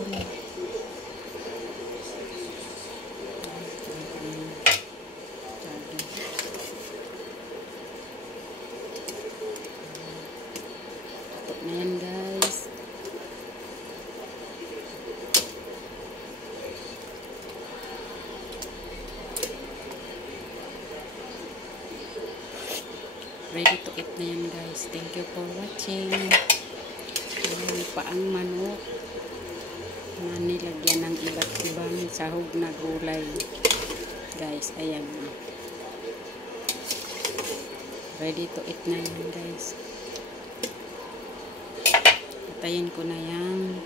hapon. Ito na yan guys. Ready to eat na yan guys. Thank you for watching. Ayan, paang manok na nilagyan ng iba't ibang sahog na gulay guys. Ayan, ready to eat na yan guys. Patayin ko na yan.